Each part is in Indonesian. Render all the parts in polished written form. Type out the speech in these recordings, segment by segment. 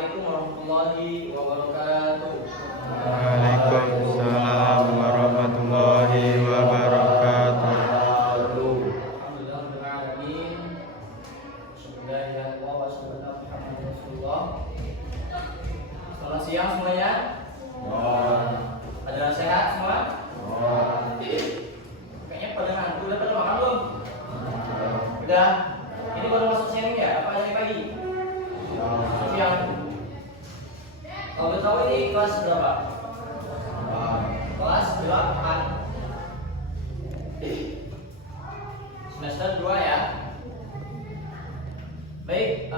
Assalamualaikum warahmatullahi wabarakatuh. Waalaikumsalam warahmatullahi wabarakatuh. Alhamdulillah rabbil alamin. Bismillahirrahmanirrahim. Wassalamualaikum warahmatullahi wabarakatuh. Selamat siang semuanya. Pada sehat semua? Kayaknya pada ngantuk. Udah pada makan belum? Udah. Ini baru masuk siang ya? Apa dari pagi? Siang. Kalau boleh tahu ini kelas berapa? Kelas 8. Semester 2 ya. Baik,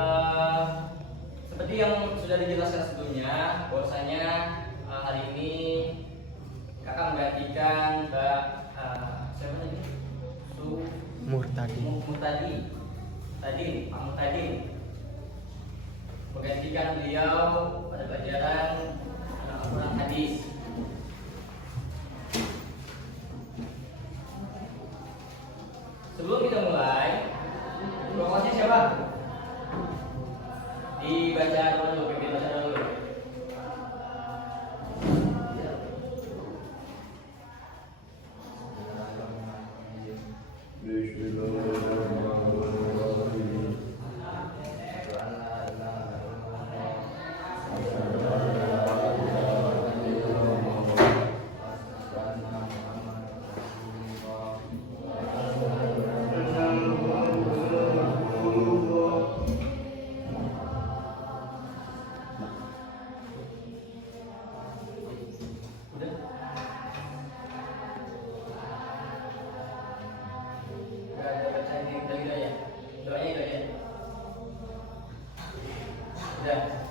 seperti yang sudah dijelaskan sebelumnya, bahwasanya hari ini kakak menggantikan Mbak siapa tadi? Pak Murtadi menggantikan beliau pada pelajaran Al-Quran hadis. Sebelum kita mulai, promosinya siapa? Dibaca dulu, baca dulu.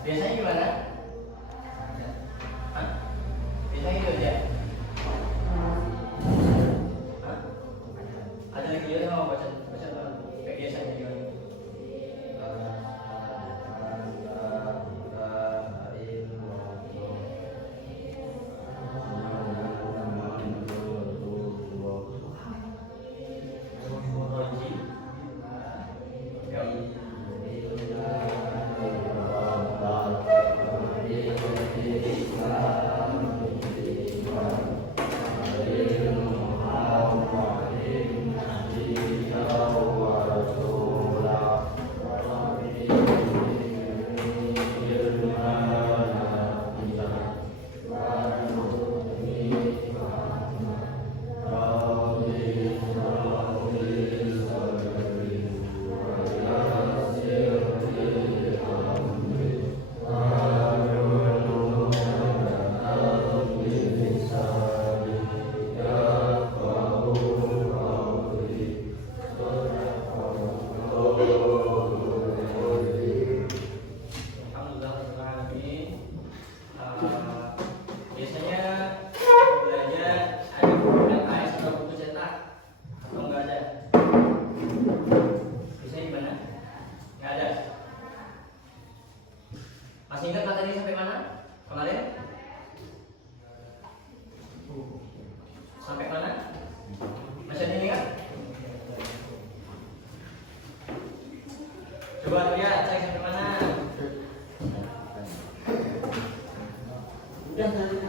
Biasanya gimana? Hah? Biasanya gitu aja? Hah? Ada lagi ya mau baca kayak biasanya gimana? Biasanya belajar ada UTS atau buku cetak atau enggak ada? Biasanya gimana? Enggak ada. Masih ingat materi sampai mana kemarin? Sampai mana? Masih ada yang ingat? Coba lihat cek sampai mana. Udah dari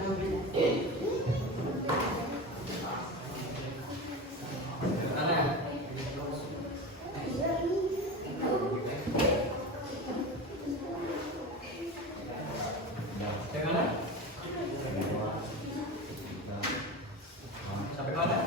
sampai mana?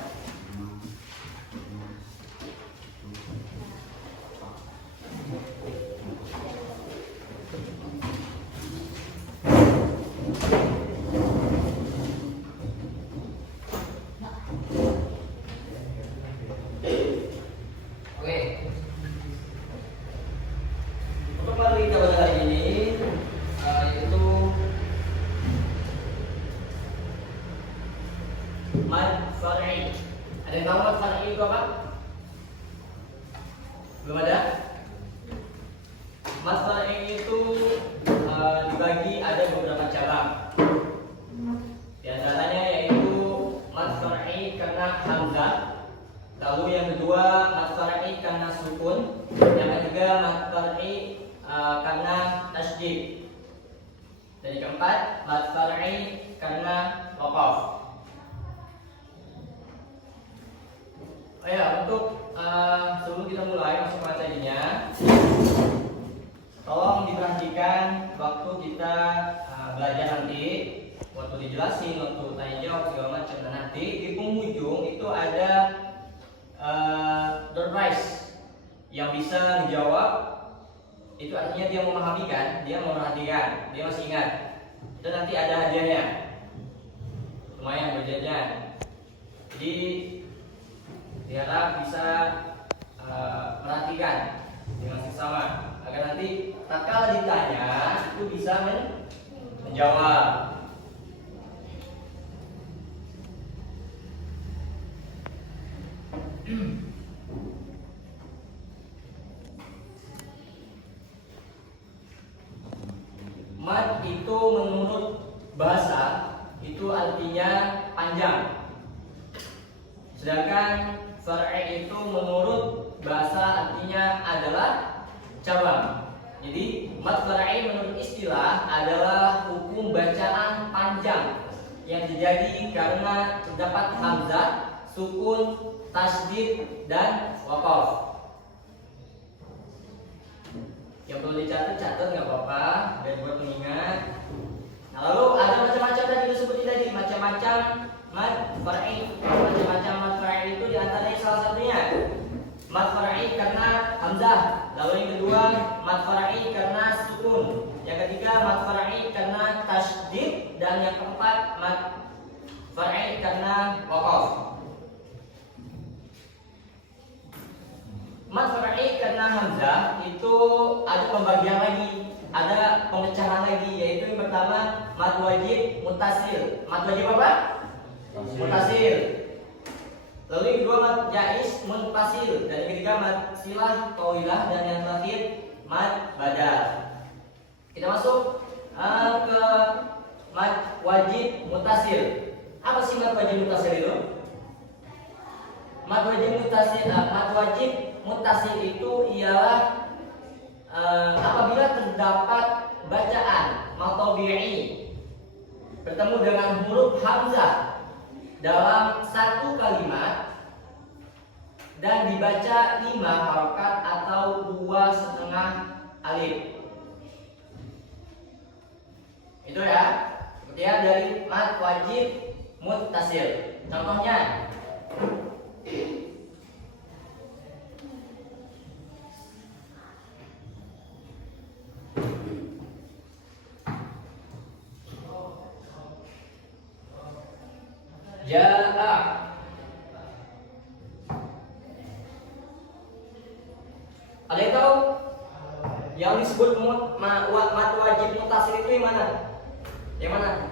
Untuk materi kita pada hari ini yaitu mad syar'i. Ada yang tahu mad syar'i itu apa? Belum ada? Mad syar'i itu dibagi ada beberapa cabang. Di antaranya yaitu mad syar'i karena hamzah, lalu yang kedua mad syar'i karena sukun, yang ketiga mad syar'i karena tasydid. Dan yang keempat, mad far'i karena waqaf. Oh ya, untuk sebelum kita mulai masuk materinya, tolong diperhatikan waktu kita belajar nanti, waktu dijelasin, waktu tanya jawab segala macam. Dan nanti di penghujung itu ada door prize yang bisa menjawab. Itu artinya dia memahami kan, dia memperhatikan, dia masih ingat. Itu nanti ada hadiahnya, lumayan berjajan. Jadi diharap bisa perhatikan dengan seksama agar nanti tatkala ditanya itu bisa menjawab. Mad itu menurut bahasa itu artinya panjang. Sedangkan far'i itu menurut bahasa artinya adalah cabang. Jadi mad far'i menurut istilah adalah hukum bacaan panjang yang terjadi karena terdapat hamzah, sukun, tasydid dan waqaf. Yang perlu dicatat nggak apa-apa, biar buat pengingat. Nah, lalu ada macam-macam tadi disebutin tadi, macam-macam mad far'i. Macam-macam mad far'i itu diantaranya salah satunya mad far'i karena hamzah. Lalu yang kedua mad far'i karena sukun. Yang ketiga mad far'i karena tasydid. Dan yang keempat mad far'i karena waqaf. Mad far'i karena hamzah itu ada pembagian lagi, ada pemecahan lagi, yaitu yang pertama mad wajib muttasil. Mad wajib apa? Muttasil. Lalu yang kedua mad jaiz munfasil. Dan yang ketiga mad silah tawilah. Dan yang terakhir mad badal. Kita masuk ke mad wajib muttasil. Apa sih mad wajib muttasil itu? Mad wajib muttasil itu ialah apabila terdapat bacaan mad tabi'i bertemu dengan huruf hamzah dalam satu kalimat dan dibaca 5 harokat atau 2,5 alif. Itu ya. Kemudian dari mad wajib muttasil. Contohnya ja'a. Ada yang tahu yang disebut mad wajib muttasil itu yang mana? Yang mana?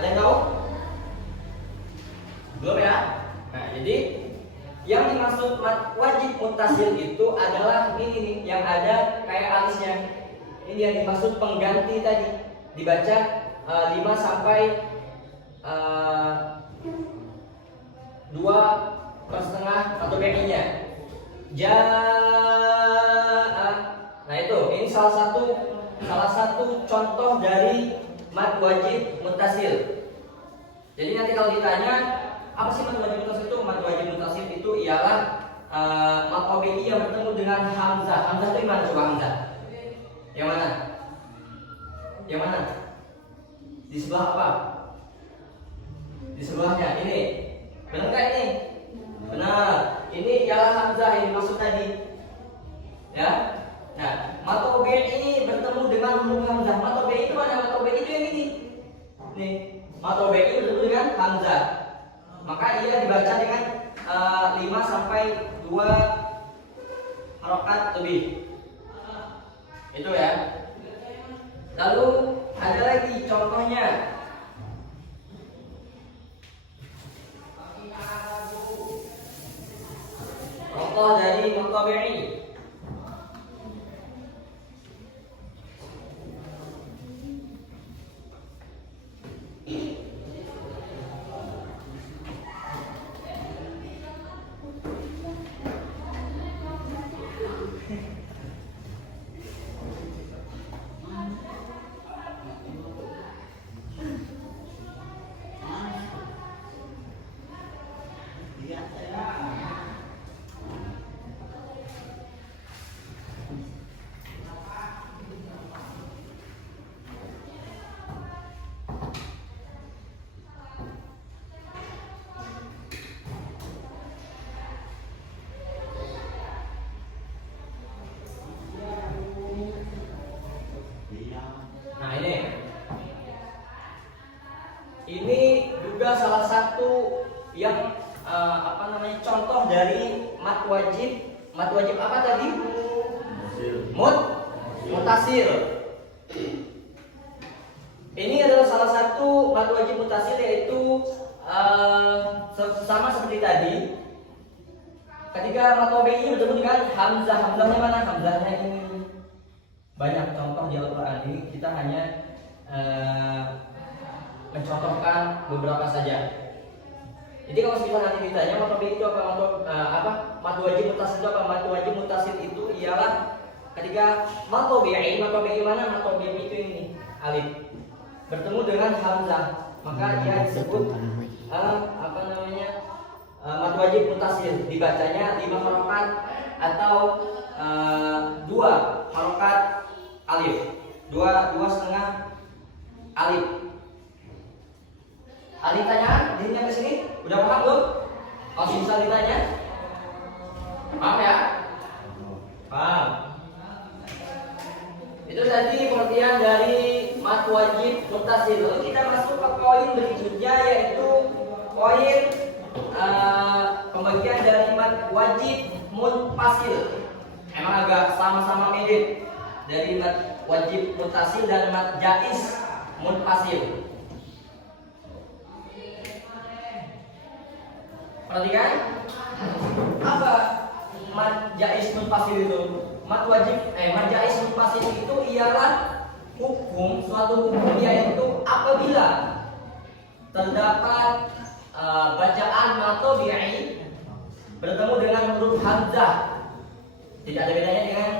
Ada yang tahu? Belum ya? Nah, jadi yang dimaksud mad wajib muttasil itu adalah ini nih, yang ada kayak alisnya. Ini yang dimaksud pengganti tadi. Dibaca 5 sampai 2,5 atau BI-nya. Ja'a. Nah, itu ini salah satu contoh dari mad wajib muttasil. Jadi nanti kalau ditanya apa sih mad wajib muttasil itu? Mad wajib muttasil itu ialah mad tabi'i yang bertemu dengan hamzah. Hamzah itu gimana coba hamzah? Yang mana? Yang mana? Di sebelah apa? Di sebelahnya ini. Benar nggak ini? Benar. Ini ialah hamzah yang dimaksud tadi. Ya. Nah, mad tabi'i ini bertemu dengan huruf hamzah. Mad tabi'i itu mana? Mad tabi'i itu yang ini. Nih, mad tabi'i bertemu dengan hamzah. Maka ia dibaca dengan 5 sampai 2 harokat lebih. Itu ya. Lalu ada lagi contohnya. Contoh dari mad tabi'i. Mad wajib apa tadi? Mutasil. Ini adalah salah satu mad wajib mutasil, yaitu sama seperti tadi. Ketika mad tabi'i bertemu dengan hamzah, hamzahnya mana? Hamzahnya ini. Banyak contoh di Al-Quran, ini kita hanya mencontohkan beberapa saja. Jadi kalau kita nanti ditanya mad tabi'i itu apa? Mad wajib mutasil itu apa? Mad wajib mutasil itu ialah ketika mad tabi'i mana? Mad tabi'i itu ini alif bertemu dengan hamzah, maka ia disebut mad wajib mutasil. Dibacanya 5 harokat atau 2 harokat alif, 2,5 alif. Alif tanya, ini sampai sini udah paham belum? Kalau bisa ditanya, paham ya? Paham. Itu tadi pengertian dari mad wajib mutasil. Lalu kita masuk ke poin berikutnya, yaitu poin pembagian dari mad wajib munfasil. Emang agak sama-sama mirip dari mad wajib mutasil dan mad jaiz munfasil. Perhatikan, apa mad jaiz munfasil itu? Mad jaiz munfasil itu ialah suatu hukum, yaitu apabila terdapat bacaan mad tabi'i bertemu dengan huruf hamzah. Tidak ada bedanya dengan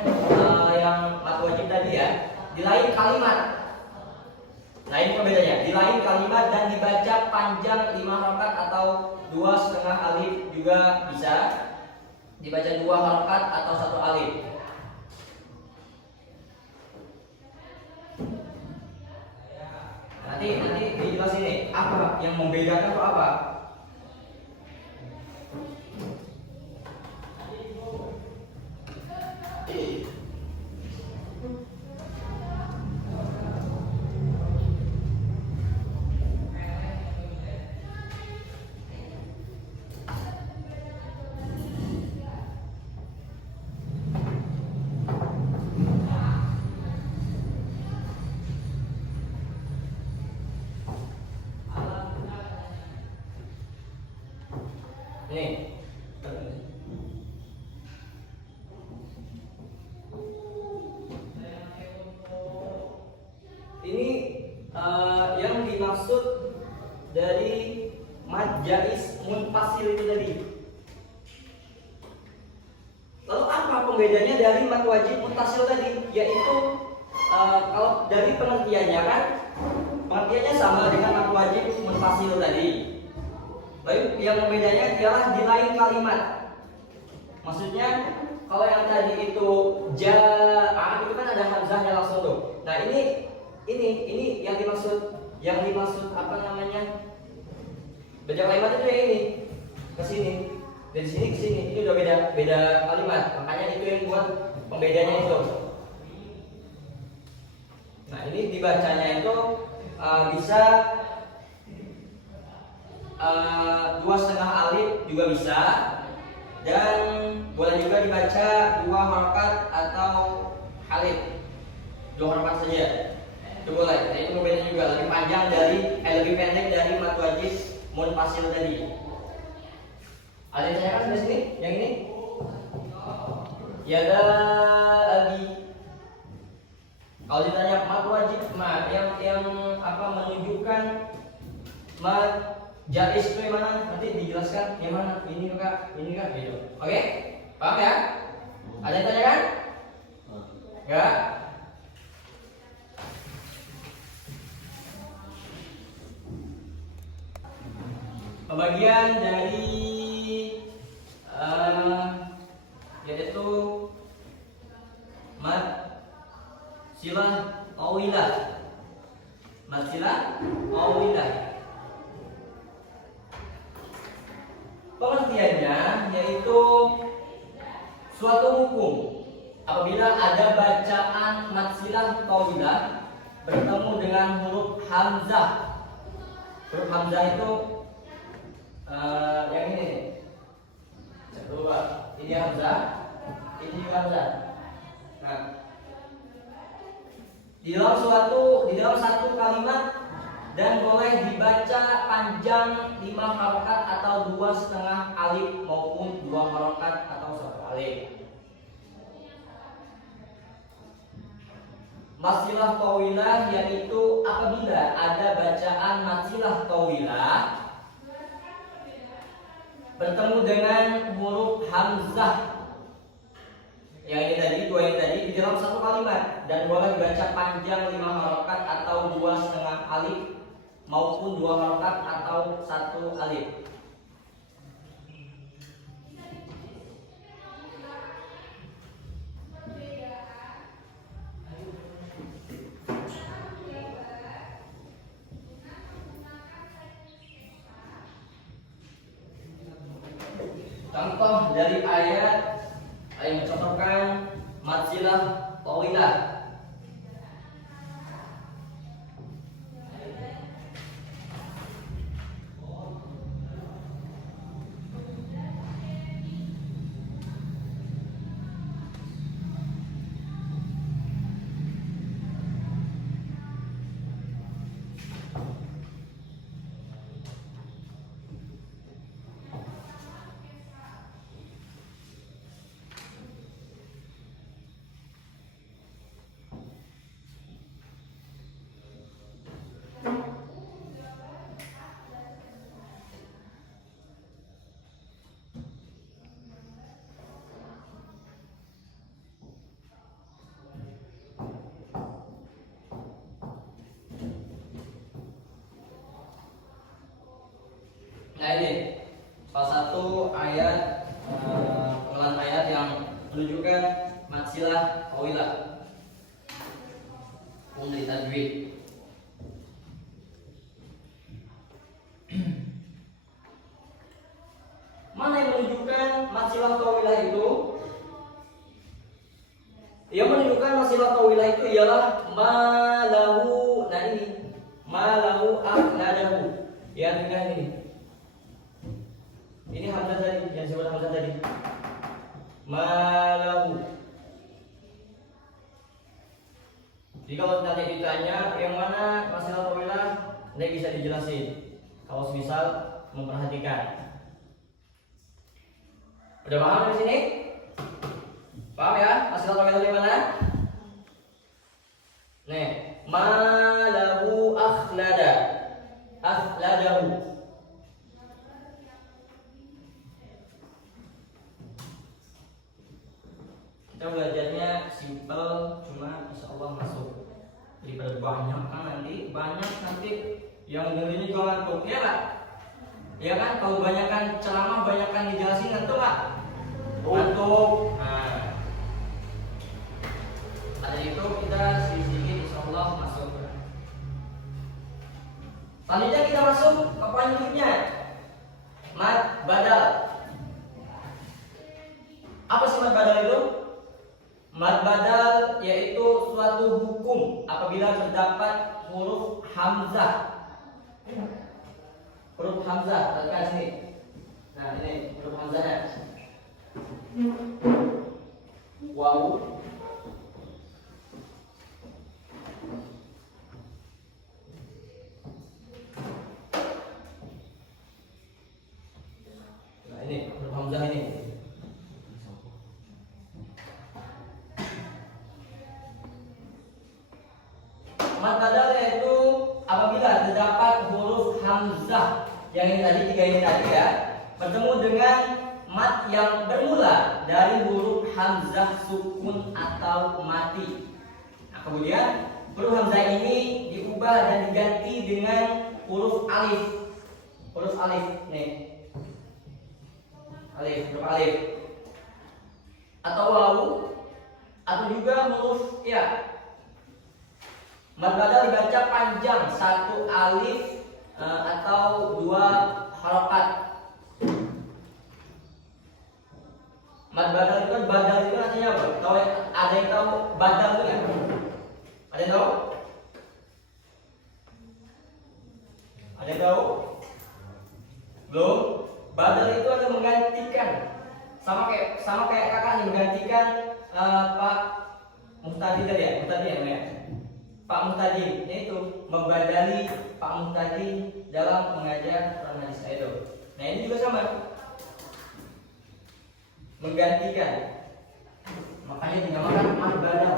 yang mad wajib tadi ya. Di lain kalimat, lain perbedaannya. Di lain kalimat dan dibaca panjang 5 harokat atau 2,5 alif juga bisa. Dibaca 2 harokat atau 1 alif. Nanti dijelasin nih apa yang membedakan itu apa. Nih. Ini yang dimaksud dari mad jaiz munfasil itu tadi. Lalu apa pembedanya dari mad wajib mutasil tadi? Yaitu kalau dari pengertiannya kan, pengertiannya sama dengan mad wajib munfasil tadi. Lalu yang membedanya adalah di lain kalimat. Maksudnya kalau yang tadi itu ja'a itu kan ada hamzahnya langsung tuh. Nah ini yang dimaksud apa namanya? Beda kalimat itu ya ini ke sini, dari sini ke sini. Ini udah beda kalimat. Makanya itu yang buat pembedanya itu. Nah ini dibacanya itu bisa 2,5 alif juga bisa, dan boleh juga dibaca 2 harokat atau alif, 2 harokat saja itu boleh. Nah, ini berbeda juga, lebih panjang lebih pendek dari mad wajib munfasil tadi. Ada yang tanyakan di sini? Yang ini? Ya ada lagi. Kalau ditanya mad wajib, yang apa menunjukkan mad jaiz itu yang mana? Nanti dijelaskan yang mana. Ini kak, gitu. Oke? Paham ya? Ada yang tanyakan? Enggak? Pembagian dari yaitu mad silah tawilah. Mad silah tawilah. Pengertiannya yaitu suatu hukum apabila ada bacaan mad silah tawilah bertemu dengan huruf hamzah. Huruf hamzah itu yang ini. Coba ini hamzah. Ini juga hamzah. Nah, di dalam satu kalimat dan boleh dibaca panjang 5 harokat atau 2,5 alif maupun 2 harokat atau 1 alif. Masilah tawilah yaitu apabila ada bacaan masilah tawilah bertemu dengan huruf hamzah. Yang ini tadi, dua yang tadi di dalam satu kalimat dan boleh dibaca panjang 5 harokat atau 2,5 alif maupun 2 harokat atau 1 alif. Contoh dari ayat yang mencontohkan masilah tawilah. Nah ini salah satu ayat pengenalan ayat yang menunjukkan masilah tawilah dari tajwid. Mana yang menunjukkan masilah tawilah itu? Yang menunjukkan masilah tawilah itu ialah malahu. Nah ini malahu akhladahu. Yang tengah ini. Ini hamzah tadi, yang disebut hamzah tadi. Malahu. Jadi kalau nanti ditanya yang mana masilah tawilah, nanti bisa dijelasin. Kalau misal memperhatikan. Udah paham dari sini? Paham ya? Masilah tawilah di mana? Nih, malahu akhlada. Akhladahu. Kita belajarnya simple, cuma insya Allah masuk. Daripada banyak kan nanti yang dengerin juga ngantuk, ya nggak? Ya kan, kalau banyakan ceramah, banyakan dijelasin ngantuk nggak? Ngantuk. Nah, ada itu kita sedikit insya Allah masuk. Selanjutnya kita masuk ke poin berikutnya, mad badal. Apa sih mad badal itu? Mad badal yaitu suatu hukum apabila terdapat huruf hamzah. Huruf hamzah, lihat sini. Nah, ini huruf hamzahnya. Waw. Nah, ini huruf hamzah ini. Mad badal yaitu apabila terdapat huruf hamzah yang ini tadi, 3 ini tadi ya, bertemu dengan mad yang bermula dari huruf hamzah sukun atau mati. Nah, kemudian huruf hamzah ini diubah dan diganti dengan huruf alif. Huruf alif nih. Alif, huruf alif. Atau wawu atau juga huruf ya. Mad badal dibaca panjang 1 alif atau 2 harokat. Mad badal itu artinya apa? Tahu, ada yang tahu badal itu ya? Ada yang tahu? Ada yang tahu? Belum? Badal itu adalah menggantikan sama kayak kakak nih menggantikan Pak Muhtadi tadi ya, Muhtadi ya namanya. Pak Muhtadi, yaitu membadali Pak Muhtadi dalam mengajar Quran hadis itu. Nah ini juga sama, menggantikan. Makanya dinamakan al-badal.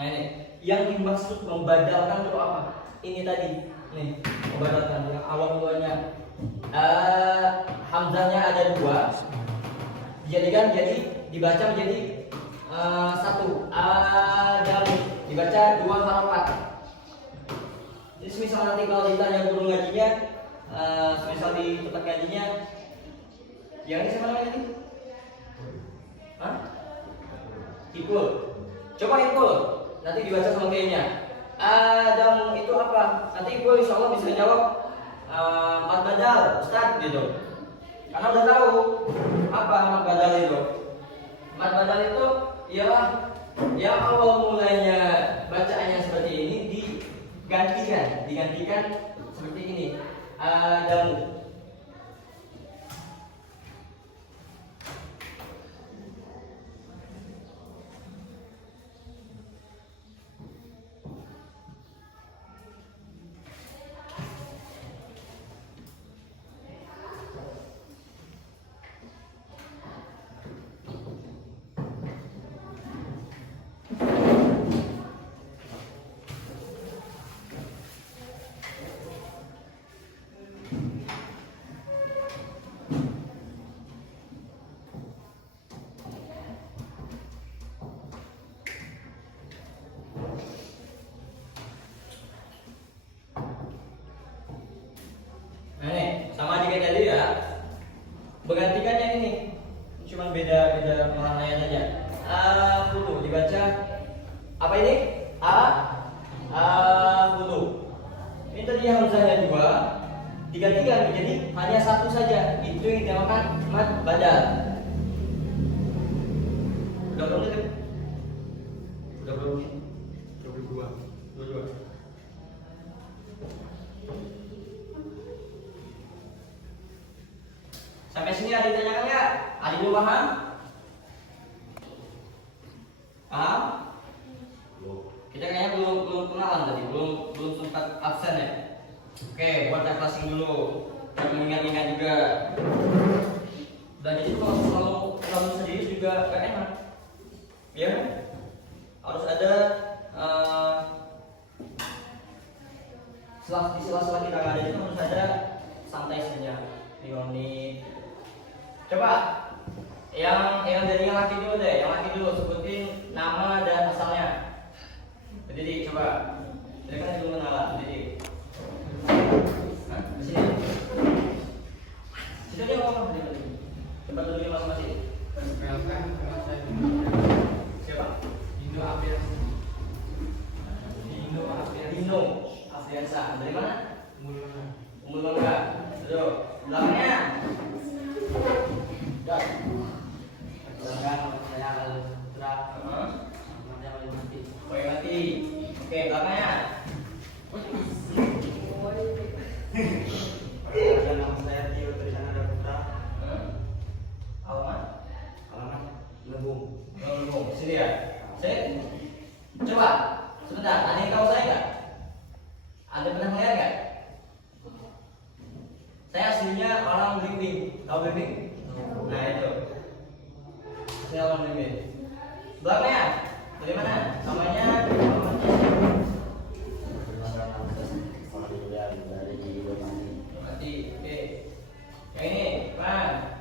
Nah ini yang dimaksud membadalkan itu apa? Ini tadi, nih membadalkan yang awal mulanya hamzahnya ada dua, dijadikan dibaca menjadi satu. Adam dibaca dua harokat. Jadi misal nanti kalau ditanya guru ngajinya, misal di tempat ngajinya, yang ini siapa namanya ini? Hah? Ikul. Coba ikul. Nanti dibaca sama kayaknya. Adam itu apa? Nanti ibu insya Allah bisa jawab mat badal, Ustaz gitu. Karena udah tahu apa mat badal itu. Mat badal itu ialah yang awal mulanya bacaannya seperti ini digantikan seperti ini. Adam. Sama aja kayak tadi ya. Bergantikannya ini cuman beda pengelakaian aja. Hulu dibaca apa ini? Hulu. Ini tadi hamzahnya dua digantikan menjadi hanya satu saja. Itu yang dinamakan mad badal. Udah belum nih? Udah belum nih? 22. Sampai sini ada ditanyakan nggak? Ada dulu paham? Paham? Kita kayaknya belum kenalan tadi, belum sempat absen ya. Oke, buat refreshing dulu, dan mengingat-ingat juga. Dan jadi kalau sendiri juga gak enak, ya. Harus ada di sela-sela kita ada itu harus ada santai saja 5 menit. Coba yang dari yang laki dulu deh, yang laki dulu sebutin nama dan asalnya. Jadi coba, jadi kan dulu kenalan, jadi di sini. Situ dia ngomong tadi. Coba dulu masing-masing. Perkenalkan, nama saya Siapa? Dino Abias. Dino Afriansa. Dari mana? Mulana. Umur Bangga. Terus belakangnya. Dan Perkenalkan, nama saya Al-Putra. Nama saya Wali Mati. Boy mati. Oke, belakangnya. Perkenalkan, nama saya Tio Trisana Putra. Alamat. Alamat Lembung. Ngomong sini ya. Saya coba sebentar. Ada yang tahu saya nggak? Ada pernah melihat nggak? Saya aslinya orang Blimbing. Tahu Blimbing? Nah itu. Saya orang Blimbing. Belakangnya dari mana? Namanya? Perkenalkan, nama saya Orang Julian dari Domani. Mati. Oke. Yang ini, Bang.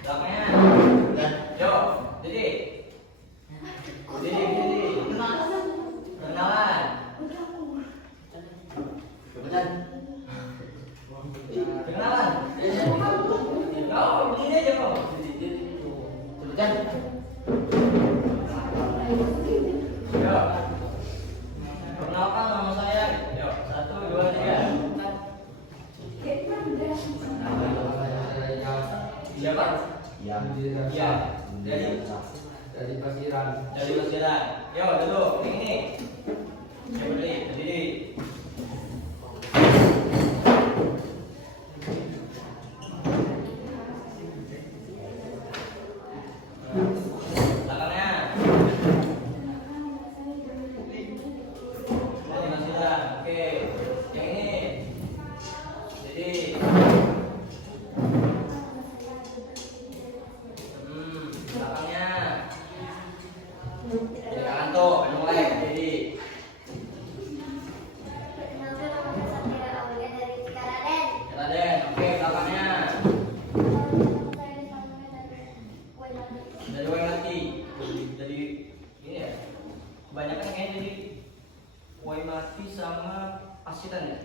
Belakangnya. Yo, Didi. Kenalan. Kenalan. Kau begini aja kau. Yo. Perkenalkan nama saya. Yo, 1, 2, 3. Siapa? Ya. Dari Pasiran. Yo, duduk. Ini. Yang berdiri. Belakangnya. Dari Pasiran. Oke. Yang ini. Jadi. Belakangnya. Jangan tuh, mulai. Jadi. Raden, oke, belakangnya. Dari Waimati. Jadi ini ya. Kebanyakan kayaknya jadi Waimati sama Pasiran ya.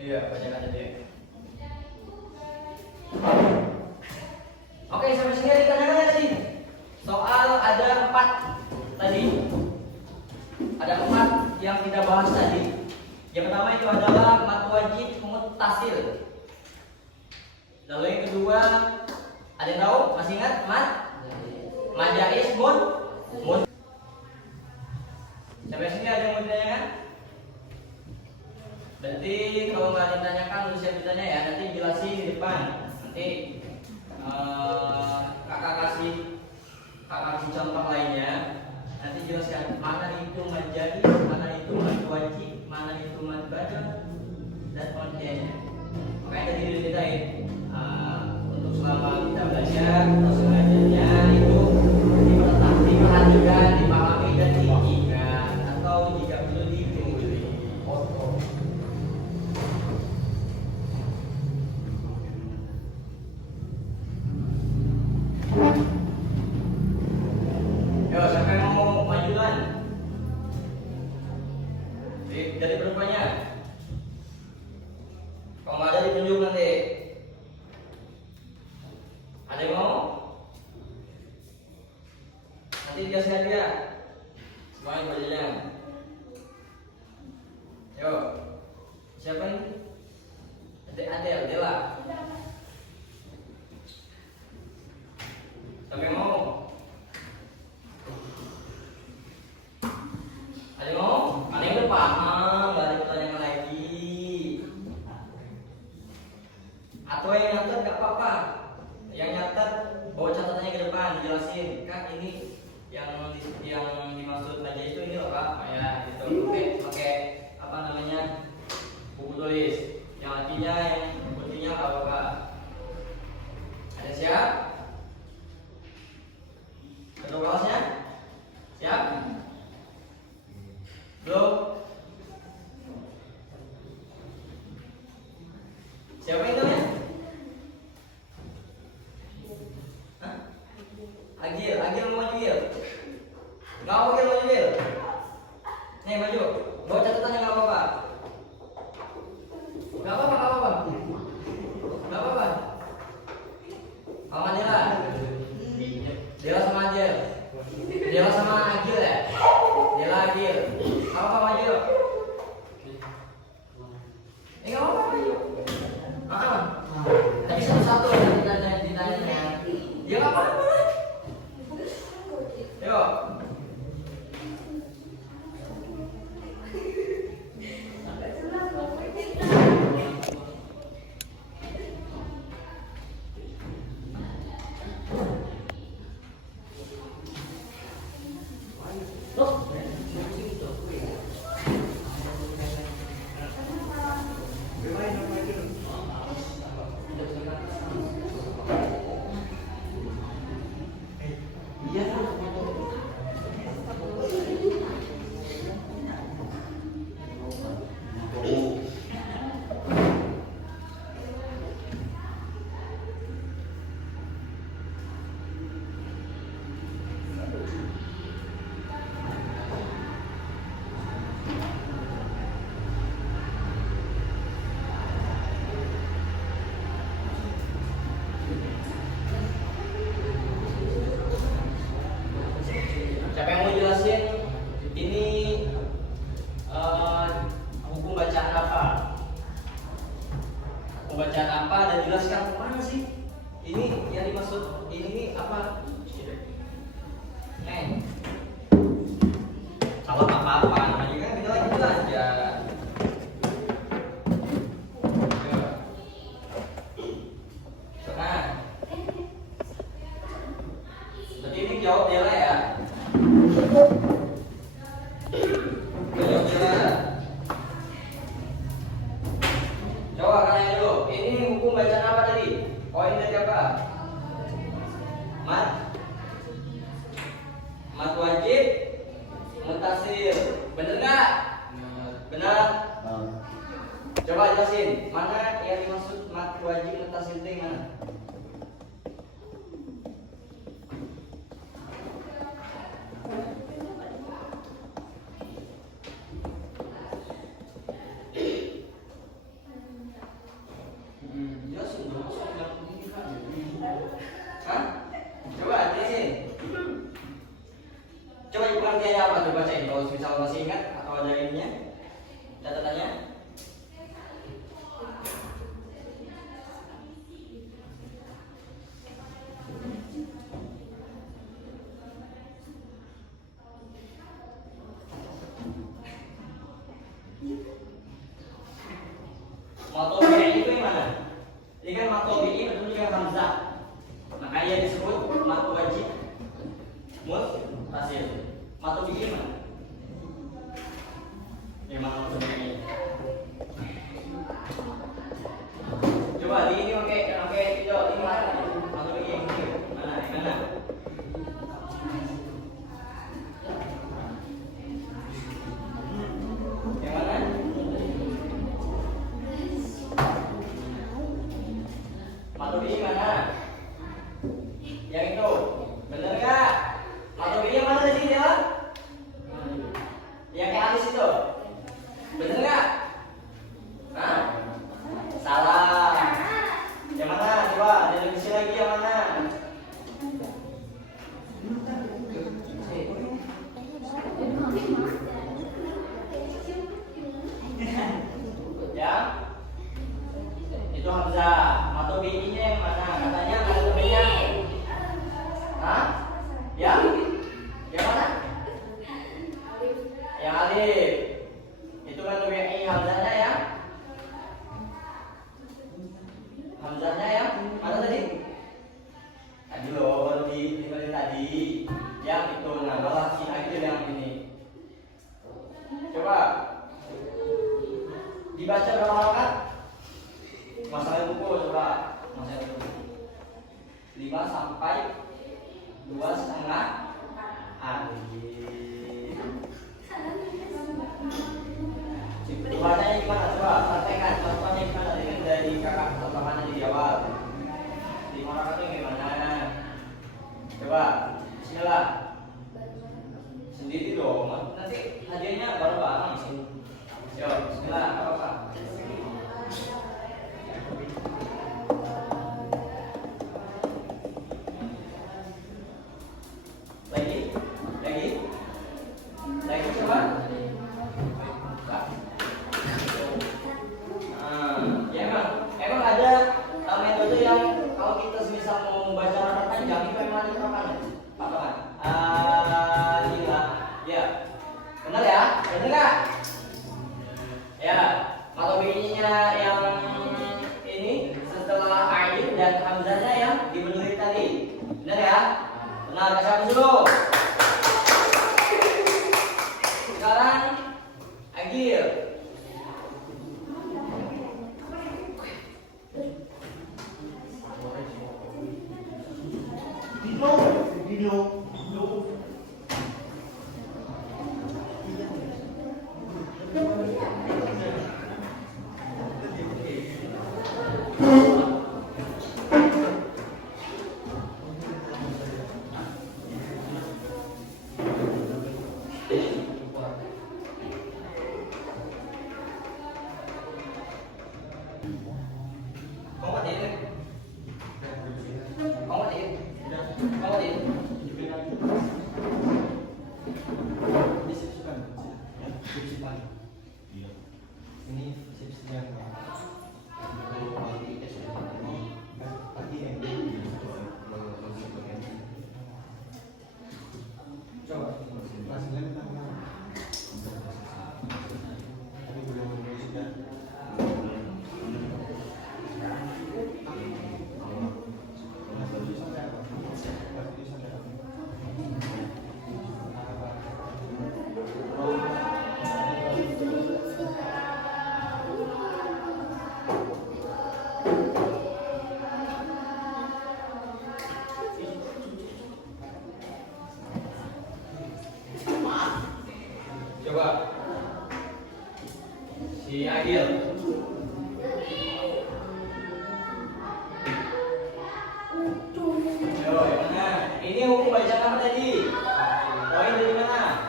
Iya, kebanyakan jadi. Oke, sampai sini ditanyakan tadi. Soal ada 4 tadi. Ada 4 yang kita bahas tadi. Yang pertama itu adalah mat wajib mutasil. Lalu yang kedua, ada yang tahu? Masih ingat? Mat jaiz mun. Sampai sini ada yang mau ditanyakan? Berarti kalau nggak ditanyakan, lu siap ditanya ya. Nanti jelasin di depan. Nanti kakak kasih contoh lainnya. Nanti jelaskan mana itu mat jaiz, mana itu mat wajib, mana itu mat badal, dan pengertiannya. Makanya tadi diceritain untuk selama kita belajar atau sengaja itu diperhatikan, dipahami dan diingat, atau jika perlu dipilih foto. Yo, siapa yang mau majuan? Dari berapanya? Kalau nggak ada ditunjuk nanti. Ada yang mau? Nanti dikasih hadiah. Semuanya berjalan. Yo, siapa ini? Adel, Dela. Siapa yang mau? Ada yang mau? Ada yang udah paham, nggak ada pertanyaan lagi. Atau yang nyatet nggak apa-apa. Yang nyatet bawa catatannya ke depan, jelasin. Kak, ini yang dimaksud aja itu ini loh Kak, ya gitu. Pakai apa namanya? Buku tulis. Yang artinya yang Coba kalian dulu. Ini hukum bacaan apa tadi? Poin dari apa? Mat. Mat wajib. Mutasil. Bener nggak? Benar. Coba jelasin. Mana yang dimaksud mat wajib mutasil itu yang mana? Jelasin dong, soal ini kan. Hah? Coba jelasin. Coba pengertiannya apa tuh bacain kalau misal masih ingat atau ada ininya catatannya. Matobi itu yang mana? Ini kan matobi ini bertemu dengan hamzah. Makanya disebut mat wajib mutasil. Matobi ini mana? Yang mana matobi ini? Coba di ini oke itu ini mana? Matobi ini mana? Di mana? Yang mana? Matobi mana? Yang itu. Bener nggak? Matobi yang mana tadi dia? Yang kayak alis itu. Bener nggak? Hah? Salah. Yang mana? Coba direvisi lagi yang mana? Ya? Itu hamzah. Matobi ininya yang mana? Katanya matobinya. Hah? Yang mana? Yang alif. Itu matobi ini hamzahnya ya? Hamzahnya ya? Mana tadi? Tadi loh, baru ditinggalin tadi. Yang itu, nah bawah si itu yang ini. Coba dibaca berapa halaman? Masalah buku coba. Masalah buku 5 sampai 2,5 hari. Bacanya gimana? Coba praktekkan contohnya gimana dari kakak tambahannya di awal. Di mana itu gimana? Coba, bismillah. Sendiri dong. Nanti hadiahnya baru bareng sih. Yo, bismillah, apa-apa. Lagi coba. Ya emang ada metode yang kalau kita semisal mau membaca rata panjang itu memang ada patokan. Ya, benar ya? Benar nggak? Ya, matobinya yang ini setelah ain dan hamzahnya yang dibenerin tadi. Benar ya? Benar, kasih dulu. Sekarang agil. Video. Fadil. Yo, yang mana? Ini hukum bacaan apa tadi? Poin dari mana?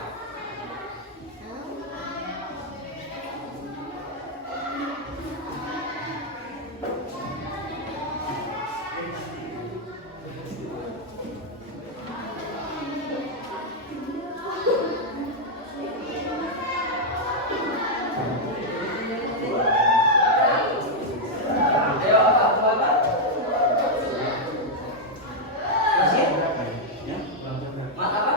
Ayo, apa? Masih? Mat apa?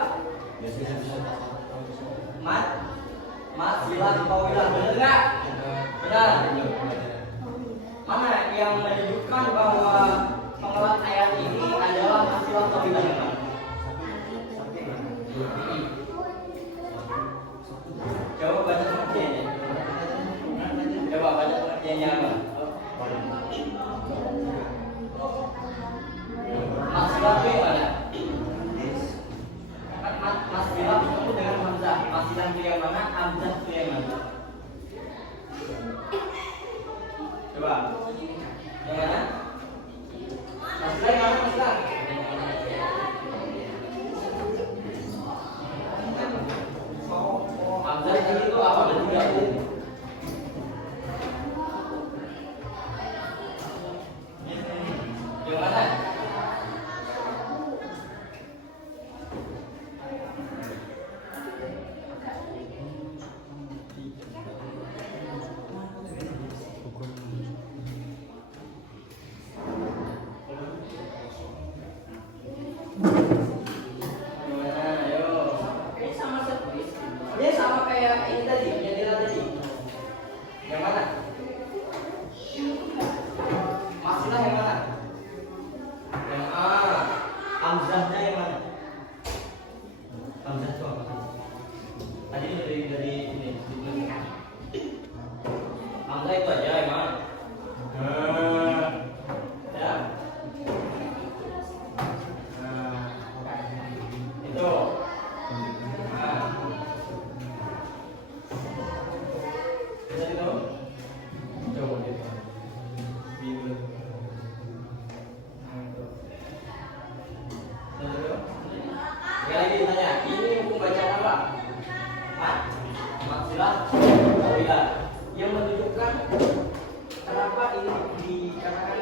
Mat bilang kau bilang benar nggak? Benar. Mana yang menunjukkan bahwa penguat ayat ini adalah hasil atau tidak? Coba baca pengertiannya. Coba baca pengertiannya apa? Mas bilang itu yang mana? Mas bilang itu dengan Hamzah. Mas bilang itu yang mana? Hamzah itu yang mana? Coba. Yang mana? Mas bilang mana? Mas bilang. Hamzah itu apa? Bertiga. Yang mana? Ini sama kayak ini tadi, jadilah tadi. Yang mana? Maksudnya yang mana? Yang A. Hamzahnya yang mana? Hamzah itu apa? Tadi dari ini. Hamzah itu aja yang mana? Ya. Itu. Bisa itu? Coba kita. Bila. Sekali lagi ditanya, ini hukum bacaan apa? Maksilah, bila yang menunjukkan kenapa ini dikatakan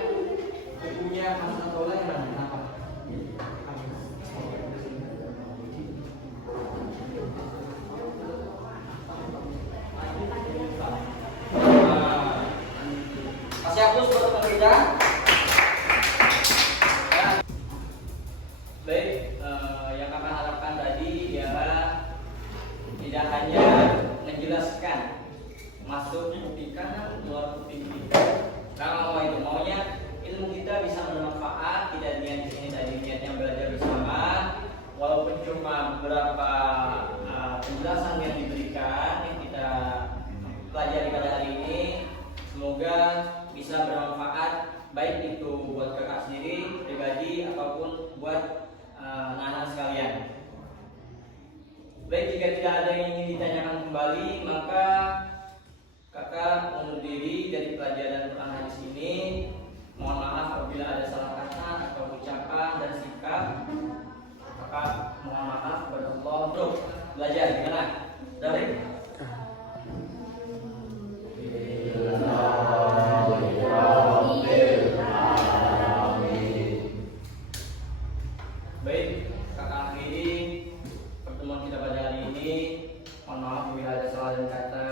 hukumnya Hamzah Tola yang mana? Kenapa? Masih hapus buat pekerja? Baik, yang kakak harapkan tadi ialah tidak hanya menjelaskan masuk kuping kanan, keluar kuping kiri. Karena mau itu maunya ilmu kita bisa bermanfaat. Tidak niat di sini tadi niatnya belajar bersama. Walaupun cuma beberapa penjelasan yang diberikan yang kita pelajari pada hari ini, semoga bisa bermanfaat baik itu buat kakak sendiri pribadi ataupun buat anak-anak sekalian. Baik, jika tidak ada yang ingin ditanyakan kembali, maka kakak undur diri dari pelajaran Quran hadis ini. Mohon maaf apabila ada salah kata atau ucapan dan sikap. Kakak mohon maaf kepada Allah untuk belajar. Gimana? Dari? Baik, kakak akhiri pertemuan kita pada hari ini. Mohon maaf bila ada salah dan kata.